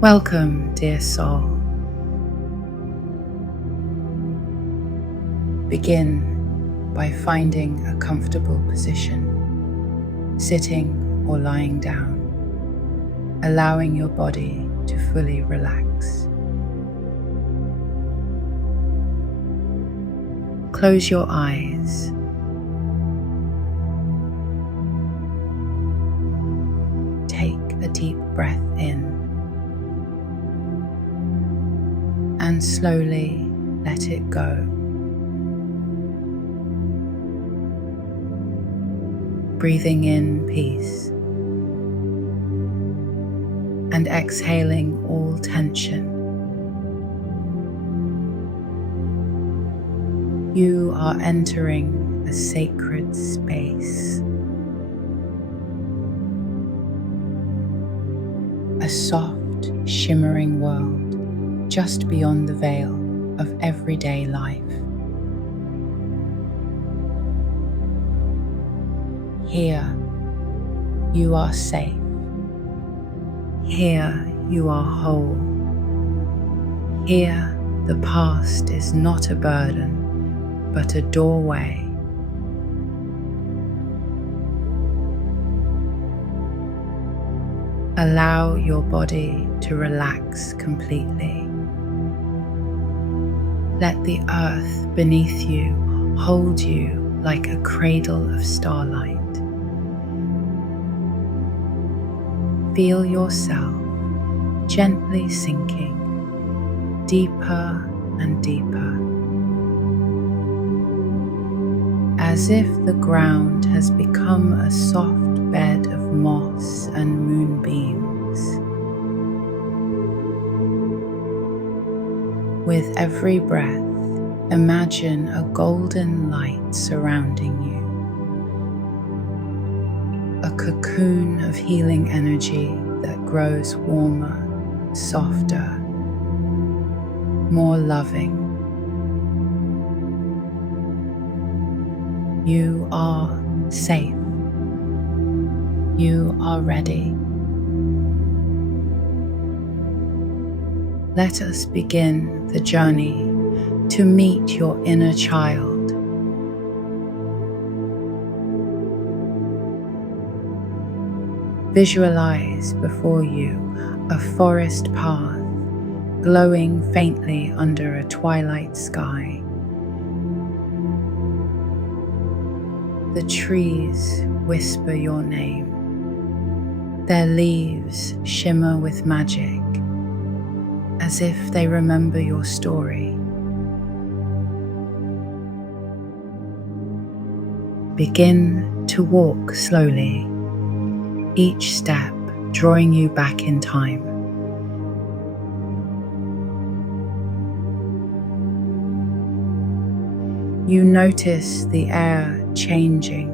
Welcome, dear soul. Begin by finding a comfortable position, sitting or lying down, allowing your body to fully relax. Close your eyes. Take a deep breath in and slowly let it go. Breathing in peace and exhaling all tension. You are entering a sacred space, a soft, shimmering world just beyond the veil of everyday life. Here, you are safe. Here, you are whole. Here, the past is not a burden, but a doorway. Allow your body to relax completely. Let the earth beneath you hold you like a cradle of starlight. Feel yourself gently sinking deeper and deeper, as if the ground has become a soft bed of moss and moonbeams. With every breath, imagine a golden light surrounding you, a cocoon of healing energy that grows warmer, softer, more loving. You are safe. You are ready. Let us begin the journey to meet your inner child. Visualize before you a forest path glowing faintly under a twilight sky. The trees whisper your name. Their leaves shimmer with magic, as if they remember your story. Begin to walk slowly, each step drawing you back in time. You notice the air changing,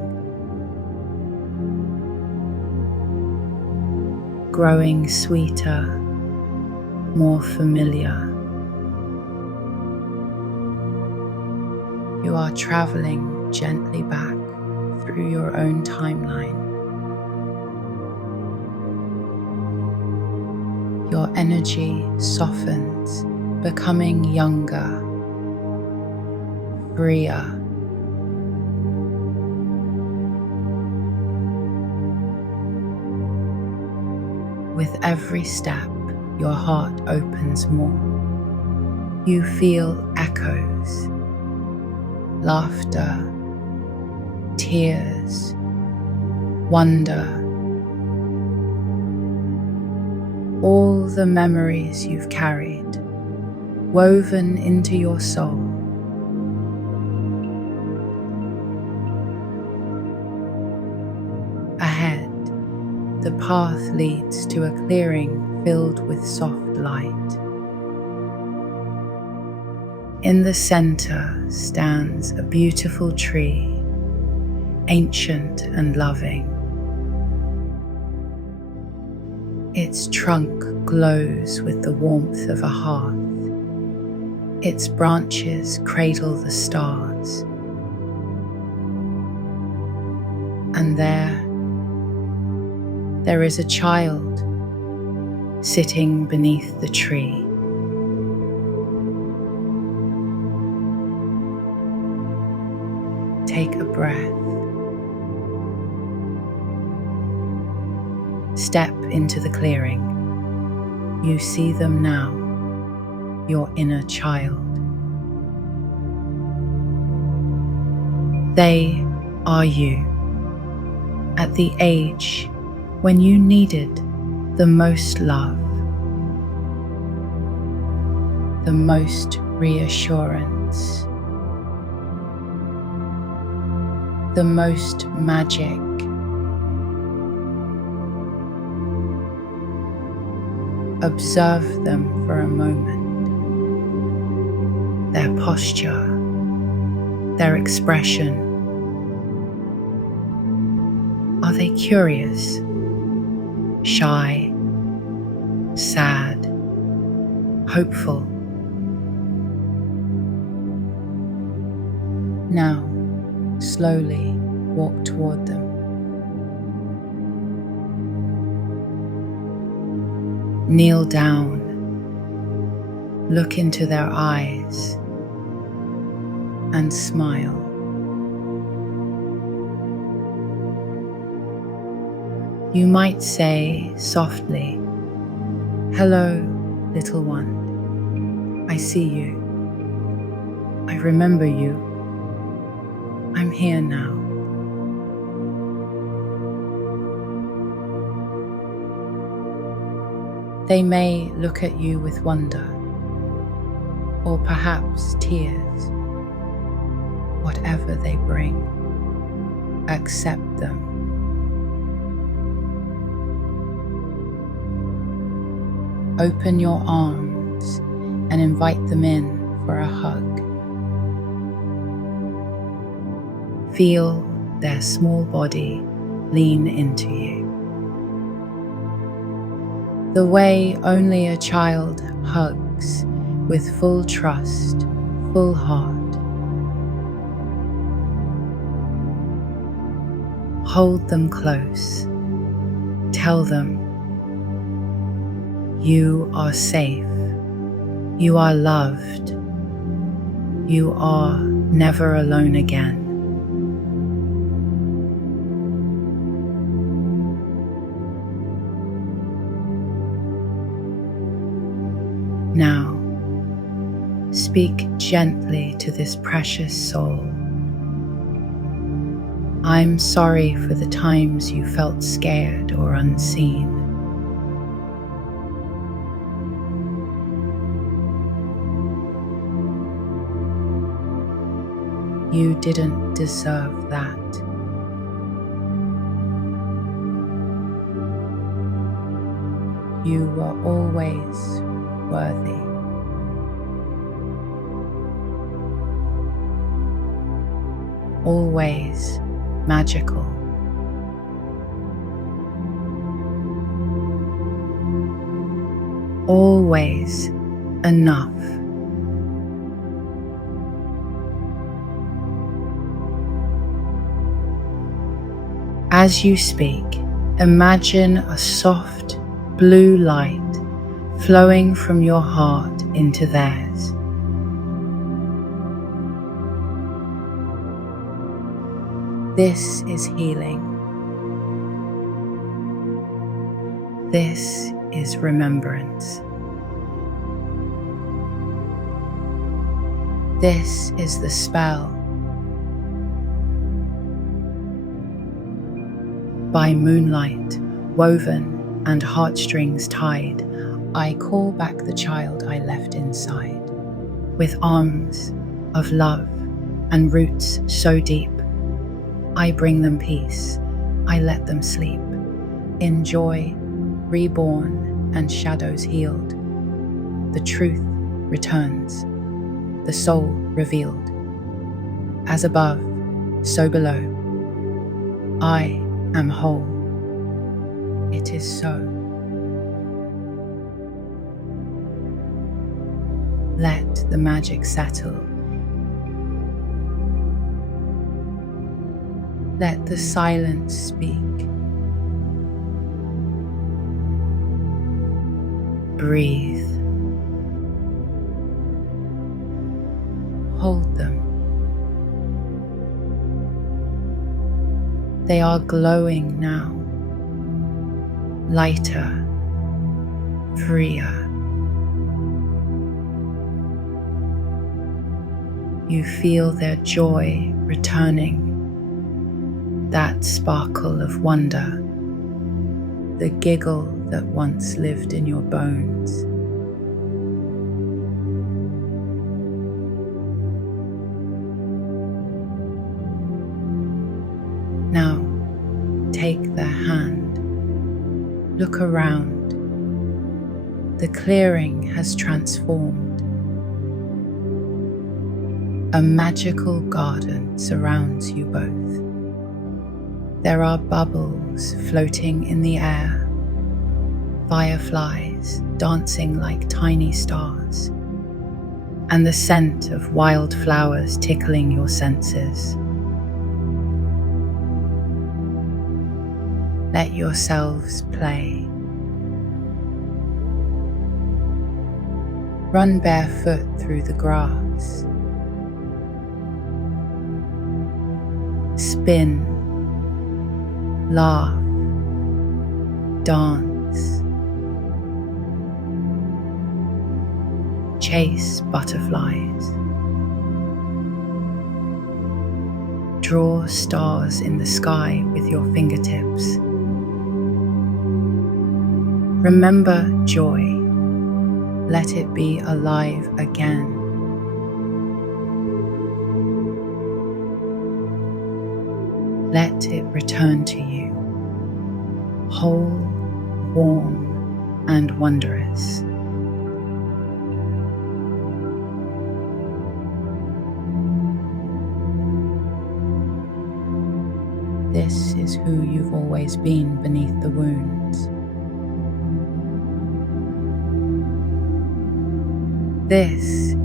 growing sweeter, more familiar. You are traveling gently back through your own timeline. Your energy softens, becoming younger, freer. With every step, your heart opens more. You feel echoes, laughter, tears, wonder. All the memories you've carried, woven into your soul. Ahead, the path leads to a clearing filled with soft light. In the center stands a beautiful tree, ancient and loving. Its trunk glows with the warmth of a hearth. Its branches cradle the stars. And there is a child sitting beneath the tree. Take a breath. Step into the clearing. You see them now, your inner child. They are you, at the age when you needed the most love, the most reassurance, the most magic. Observe them for a moment. Their posture, their expression. Are they curious, shy, sad, hopeful? Now, slowly walk toward them. Kneel down, look into their eyes, and smile. You might say softly, "Hello, little one. I see you. I remember you. I'm here now." They may look at you with wonder, or perhaps tears. Whatever they bring, accept them. Open your arms and invite them in for a hug. Feel their small body lean into you. The way only a child hugs, with full trust, full heart. Hold them close. Tell them, you are safe. You are loved. You are never alone again. Now, speak gently to this precious soul. I'm sorry for the times you felt scared or unseen. You didn't deserve that. You were always worthy. Always magical. Always enough. As you speak, imagine a soft blue light flowing from your heart into theirs. This is healing. This is remembrance. This is the spell. By moonlight, woven and heartstrings tied, I call back the child I left inside, with arms of love and roots so deep. I bring them peace, I let them sleep, in joy, reborn and shadows healed. The truth returns, the soul revealed. As above, so below. I am whole. It is so. Let the magic settle. Let the silence speak. Breathe. Hold them. They are glowing now, lighter, freer. You feel their joy returning, that sparkle of wonder, the giggle that once lived in your bones. Now, take their hand. Look around. The clearing has transformed. A magical garden surrounds you both. There are bubbles floating in the air, fireflies dancing like tiny stars, and the scent of wild flowers tickling your senses. Let yourselves play. Run barefoot through the grass. Spin, laugh, dance. Chase butterflies. Draw stars in the sky with your fingertips. Remember joy. Let it be alive again. Let it return to you, whole, warm, and wondrous. This is who you've always been beneath the wounds. This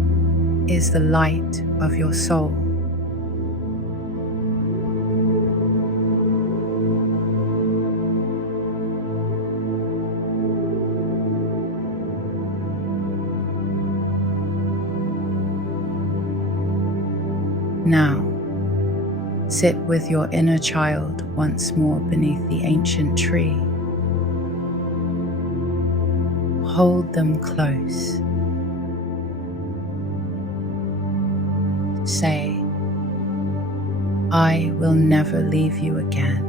is the light of your soul. Now, sit with your inner child once more beneath the ancient tree. Hold them close. Say, I will never leave you again.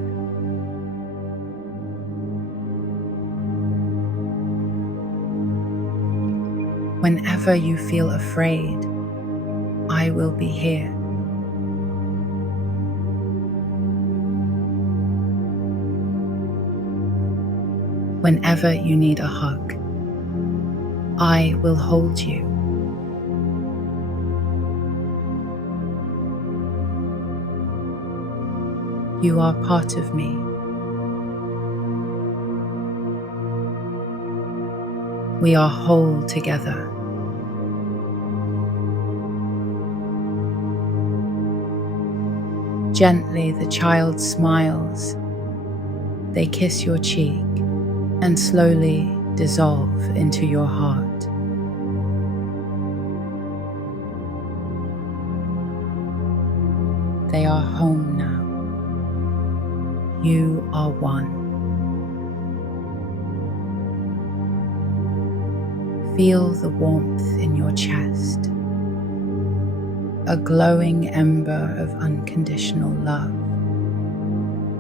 Whenever you feel afraid, I will be here. Whenever you need a hug, I will hold you. You are part of me. We are whole together. Gently, the child smiles. They kiss your cheek and slowly dissolve into your heart. They are home now. You are one. Feel the warmth in your chest, a glowing ember of unconditional love,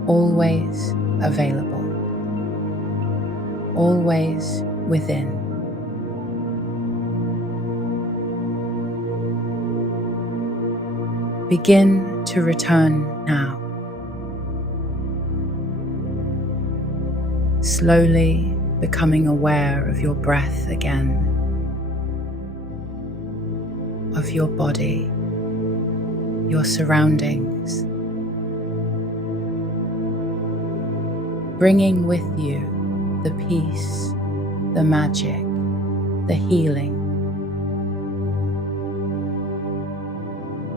always available, always within. Begin to return now. Slowly becoming aware of your breath again, of your body, your surroundings, bringing with you the peace, the magic, the healing.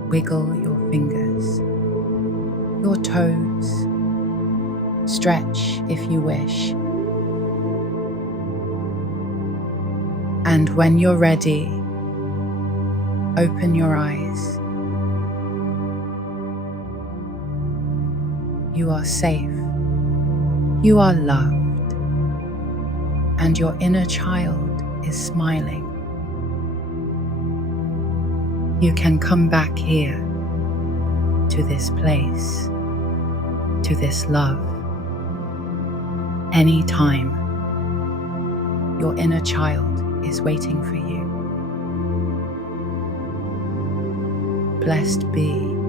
Wiggle your fingers, your toes, stretch if you wish. And when you're ready, open your eyes. You are safe. You are loved. And your inner child is smiling. You can come back here, to this place, to this love, anytime. Your inner child is waiting for you. Blessed be.